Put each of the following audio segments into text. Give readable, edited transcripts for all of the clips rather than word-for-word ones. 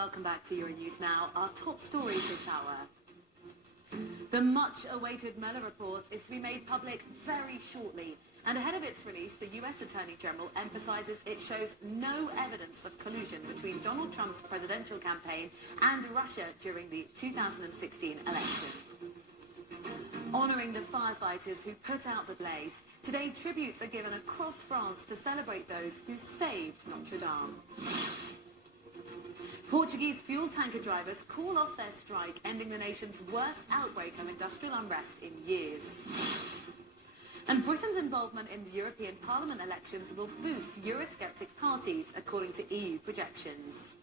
welcome back to Euronews Now. Our top stories this hour. The much-awaited Mueller report is to be made public very shortly. And ahead of its release, the US Attorney General emphasizes it shows no evidence of collusion between Donald Trump's presidential campaign and Russia during the 2016 election. Honouring the firefighters who put out the blaze, today tributes are given across France to celebrate those who saved Notre Dame. Portuguese fuel tanker drivers call off their strike, ending the nation's worst outbreak of industrial unrest in years. And Britain's involvement in the European Parliament elections will boost Eurosceptic parties, according to EU projections.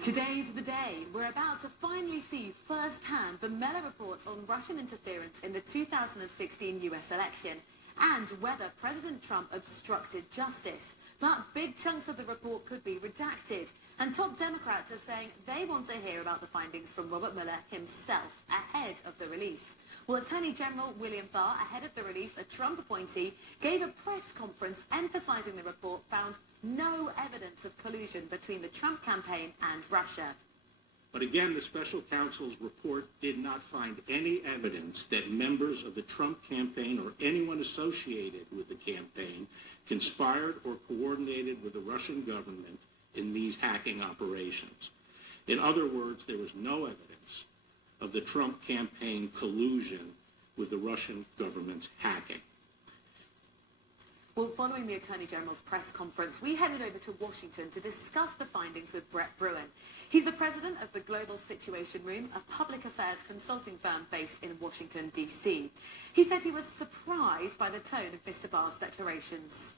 Today's the day. We're about to finally see firsthand the Mueller report on Russian interference in the 2016 US election and whether President Trump obstructed justice. But big chunks of the report could be redacted. And top Democrats are saying they want to hear about the findings from Robert Mueller himself ahead of the release. Well, Attorney General William Barr, ahead of the release, a Trump appointee, gave a press conference emphasizing the report found no evidence of collusion between the Trump campaign and Russia. But again, the special counsel's report did not find any evidence that members of the Trump campaign or anyone associated with the campaign conspired or coordinated with the Russian government in these hacking operations. In other words, there was no evidence of the Trump campaign collusion with the Russian government's hacking. Well, following the Attorney General's press conference, we headed over to Washington to discuss the findings with Brett Bruen. He's the president of the Global Situation Room, a public affairs consulting firm based in Washington, D.C. He said he was surprised by the tone of Mr. Barr's declarations.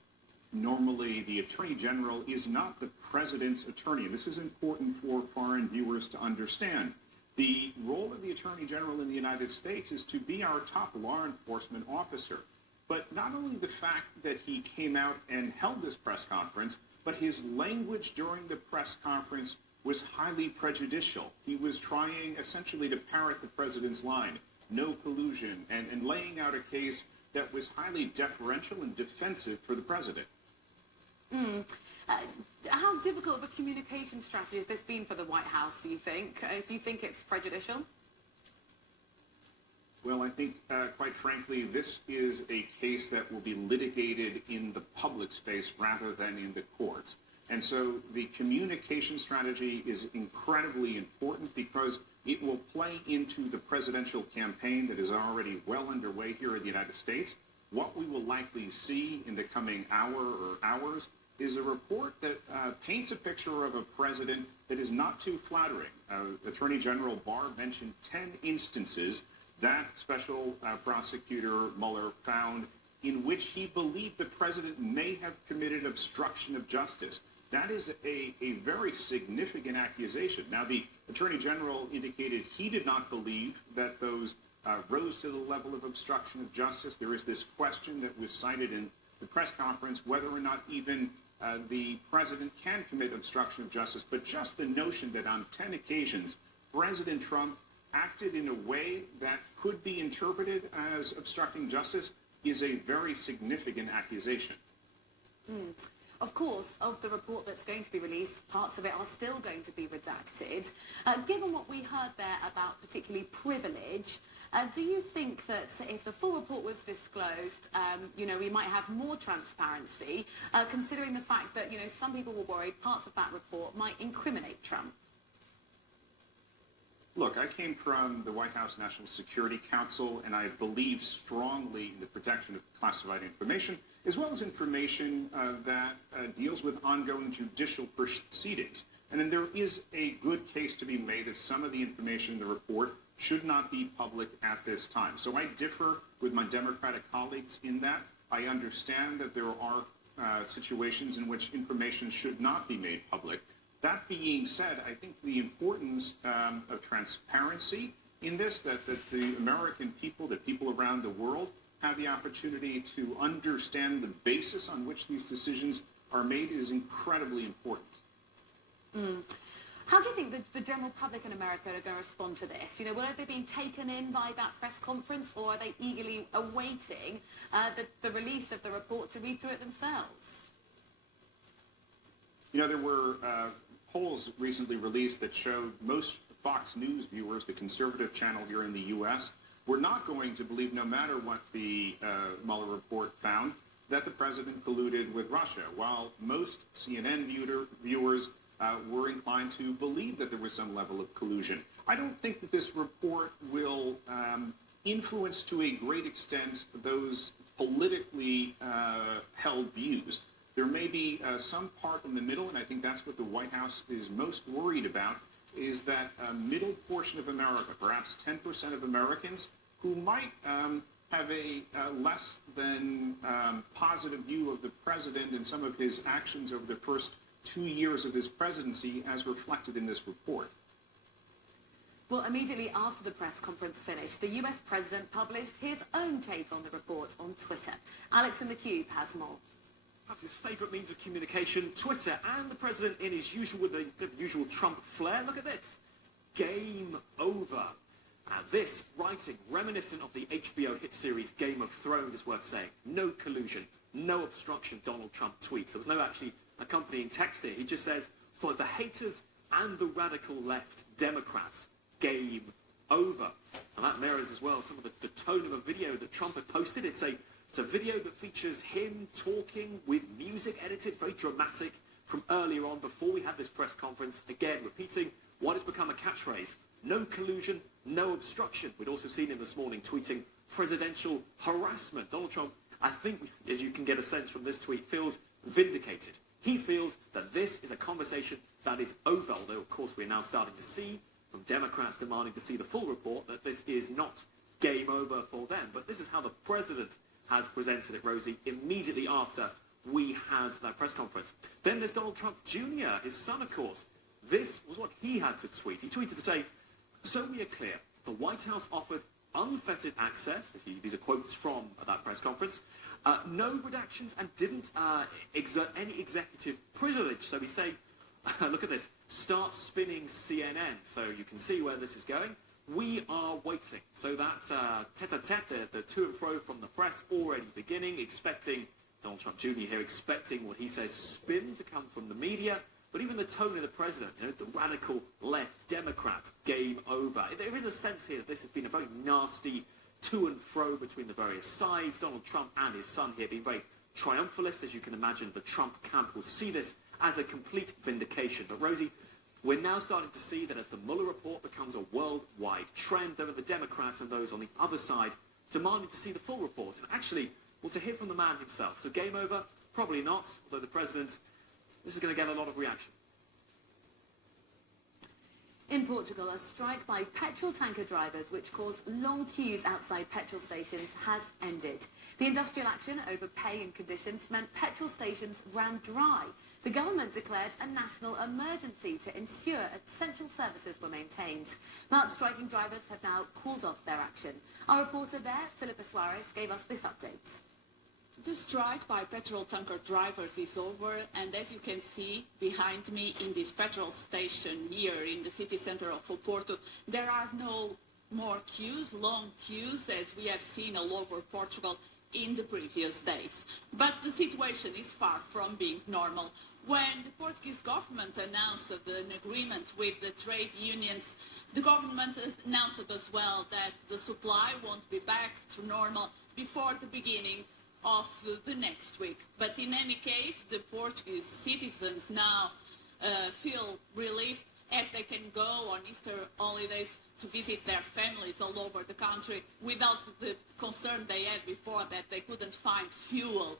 Normally, the Attorney General is not the president's attorney. This is important for foreign viewers to understand. The role of the Attorney General in the United States is to be our top law enforcement officer. But not only the fact that he came out and held this press conference, but his language during the press conference was highly prejudicial. He was trying essentially to parrot the president's line, no collusion, and laying out a case that was highly deferential and defensive for the president. How difficult of a communication strategy has this been for the White House, do you think? If you think it's prejudicial? Well, I think, quite frankly, this is a case that will be litigated in the public space rather than in the courts. And so the communication strategy is incredibly important because it will play into the presidential campaign that is already well underway here in the United States. What we will likely see in the coming hour or hours is a report that paints a picture of a president that is not too flattering. Attorney General Barr mentioned 10 instances that special prosecutor Mueller found in which he believed the president may have committed obstruction of justice. That is a very significant accusation. Now, the Attorney General indicated he did not believe that those rose to the level of obstruction of justice. There is this question that was cited in the press conference whether or not even the president can commit obstruction of justice. But just the notion that on 10 occasions, President Trump acted in a way that could be interpreted as obstructing justice is a very significant accusation. Of course, of the report that's going to be released, parts of it are still going to be redacted. Given what we heard there about particularly privilege, do you think that if the full report was disclosed, we might have more transparency, considering the fact that, some people were worried parts of that report might incriminate Trump? Look, I came from the White House National Security Council, and I believe strongly in the protection of classified information, as well as information that deals with ongoing judicial proceedings. And then there is a good case to be made that some of the information in the report should not be public at this time. So I differ with my Democratic colleagues in that. I understand that there are situations in which information should not be made public. That being said, I think the importance of transparency in this, that the American people, that people around the world have the opportunity to understand the basis on which these decisions are made is incredibly important. How do you think the general public in America are going to respond to this? Will they be taken in by that press conference, or are they eagerly awaiting the release of the report to read through it themselves? There were polls recently released that showed most Fox News viewers, the conservative channel here in the U.S., were not going to believe, no matter what the Mueller report found, that the president colluded with Russia, while most CNN viewers were inclined to believe that there was some level of collusion. I don't think that this report will influence to a great extent those politically held views. There may be some part in the middle, and I think that's what the White House is most worried about, is that middle portion of America, perhaps 10% of Americans, who might have a less than positive view of the president and some of his actions over the first 2 years of his presidency as reflected in this report. Well, immediately after the press conference finished, the US president published his own take on the report on Twitter. Alex in the Cube has more. Perhaps his favourite means of communication, Twitter, and the president in his usual Trump flair. Look at this. Game over. This writing, reminiscent of the HBO hit series Game of Thrones, is worth saying. No collusion, no obstruction, Donald Trump tweets. There was no actually accompanying text here. He just says, for the haters and the radical left Democrats, game over. And that mirrors as well some of the tone of a video that Trump had posted. It's a video that features him talking with music edited, very dramatic, from earlier on before we had this press conference, again repeating what has become a catchphrase. No collusion, no obstruction. We'd also seen him this morning tweeting presidential harassment. Donald Trump, I think, as you can get a sense from this tweet, feels vindicated. He feels that this is a conversation that is over, although of course we're now starting to see from Democrats demanding to see the full report that this is not game over for them. But this is how the president has presented it, Rosie, immediately after we had that press conference. Then there's Donald Trump Jr., his son, of course. This was what he had to tweet. He tweeted to say, so we are clear, the White House offered unfettered access, these are quotes from that press conference, no redactions, and didn't exert any executive privilege. So we say, look at this, start spinning CNN, so you can see where this is going. We are waiting. So that tete-a-tete, the to and fro from the press already beginning, expecting, Donald Trump Jr. here, expecting what he says spin to come from the media. But even the tone of the president, the radical left Democrat, game over. There is a sense here that this has been a very nasty to and fro between the various sides. Donald Trump and his son here being very triumphalist. As you can imagine, the Trump camp will see this as a complete vindication. But Rosie, we're now starting to see that as the Mueller report becomes a worldwide trend, there are the Democrats and those on the other side demanding to see the full report. And actually, well, to hear from the man himself. So game over? Probably not, although the president, this is going to get a lot of reaction. In Portugal, a strike by petrol tanker drivers, which caused long queues outside petrol stations, has ended. The industrial action over pay and conditions meant petrol stations ran dry. The government declared a national emergency to ensure essential services were maintained. But striking drivers have now called off their action. Our reporter there, Philippa Suarez, gave us this update. The strike by petrol tanker drivers is over, and as you can see behind me in this petrol station here in the city center of Oporto, there are no more queues, long queues, as we have seen all over Portugal in the previous days. But the situation is far from being normal. When the Portuguese government announced an agreement with the trade unions, the government announced as well that the supply won't be back to normal before the beginning of the next week. But in any case, the Portuguese citizens now feel relieved as they can go on Easter holidays to visit their families all over the country without the concern they had before that they couldn't find fuel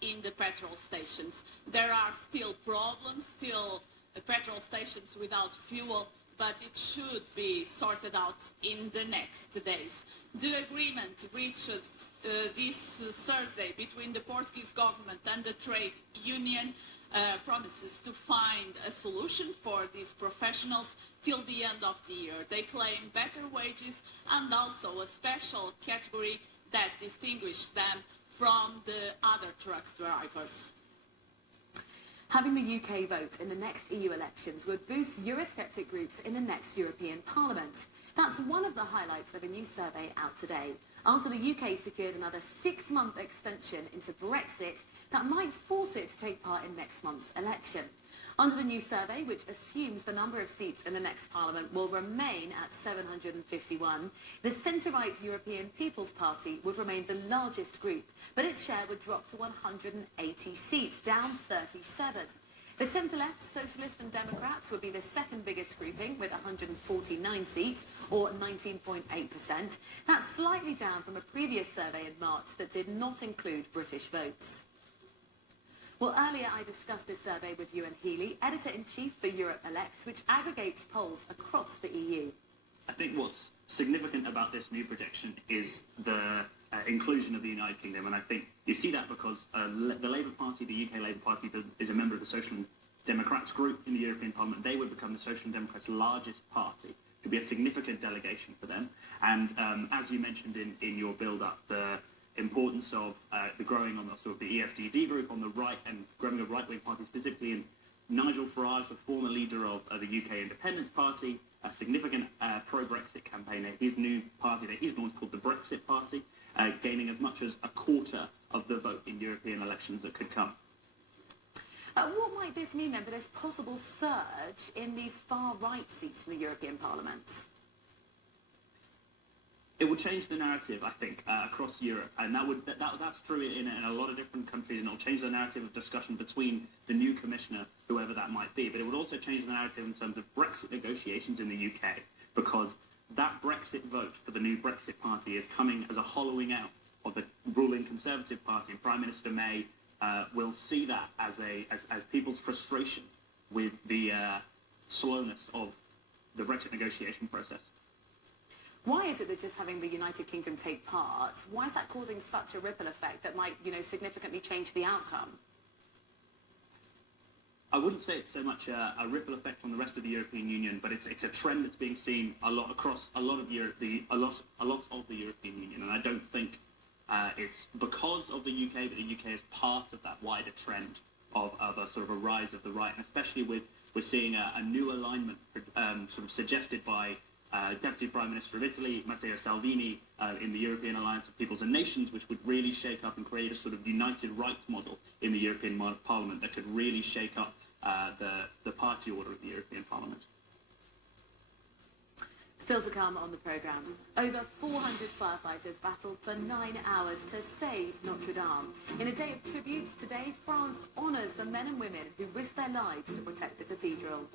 in the petrol stations. There are still problems, still petrol stations without fuel, but it should be sorted out in the next days. The agreement reached this Thursday between the Portuguese government and the trade union promises to find a solution for these professionals till the end of the year. They claim better wages and also a special category that distinguishes them from the other truck drivers. Having the UK vote in the next EU elections would boost Eurosceptic groups in the next European Parliament. That's one of the highlights of a new survey out today. After the UK secured another 6-month extension into Brexit that might force it to take part in next month's election. Under the new survey, which assumes the number of seats in the next parliament will remain at 751, the centre-right European People's Party would remain the largest group, but its share would drop to 180 seats, down 37. The centre-left Socialists and Democrats would be the second biggest grouping with 149 seats, or 19.8%. That's slightly down from a previous survey in March that did not include British votes. Well, earlier I discussed this survey with Ewan Healy, Editor-in-Chief for Europe Elects, which aggregates polls across the EU. I think what's significant about this new prediction is the inclusion of the United Kingdom, and I think you see that because the Labour Party, the UK Labour Party, is a member of the Social Democrats group in the European Parliament. They would become the Social Democrats' largest party. It could be a significant delegation for them, and as you mentioned in your build-up, the importance of the growing on the sort of the EFDD group on the right and growing of right-wing parties, specifically in Nigel Farage, the former leader of the UK Independence Party, a significant pro-Brexit campaigner. His new party that he's launched called the Brexit Party, gaining as much as a quarter of the vote in European elections that could come. What might this mean then for this possible surge in these far-right seats in the European Parliament? It will change the narrative, I think, across Europe, and that's true in a lot of different countries, and it will change the narrative of discussion between the new commissioner, whoever that might be. But it would also change the narrative in terms of Brexit negotiations in the UK, because that Brexit vote for the new Brexit Party is coming as a hollowing out of the ruling Conservative Party, and Prime Minister May will see that as people's frustration with the slowness of the Brexit negotiation process. Why is it that just having the United Kingdom take part, why is that causing such a ripple effect that might, significantly change the outcome? I wouldn't say it's so much a ripple effect on the rest of the European Union, but it's a trend that's being seen a lot across a lot of Europe, a lot of the European Union, and I don't think it's because of the UK, but the UK is part of that wider trend of a sort of a rise of the right, and especially we're seeing a new alignment sort of suggested by Deputy Prime Minister of Italy, Matteo Salvini, in the European Alliance of Peoples and Nations, which would really shake up and create a sort of united right model in the European Parliament that could really shake up the party order of the European Parliament. Still to come on the programme, over 400 firefighters battled for 9 hours to save Notre Dame. In a day of tributes today, France honours the men and women who risked their lives to protect the cathedral.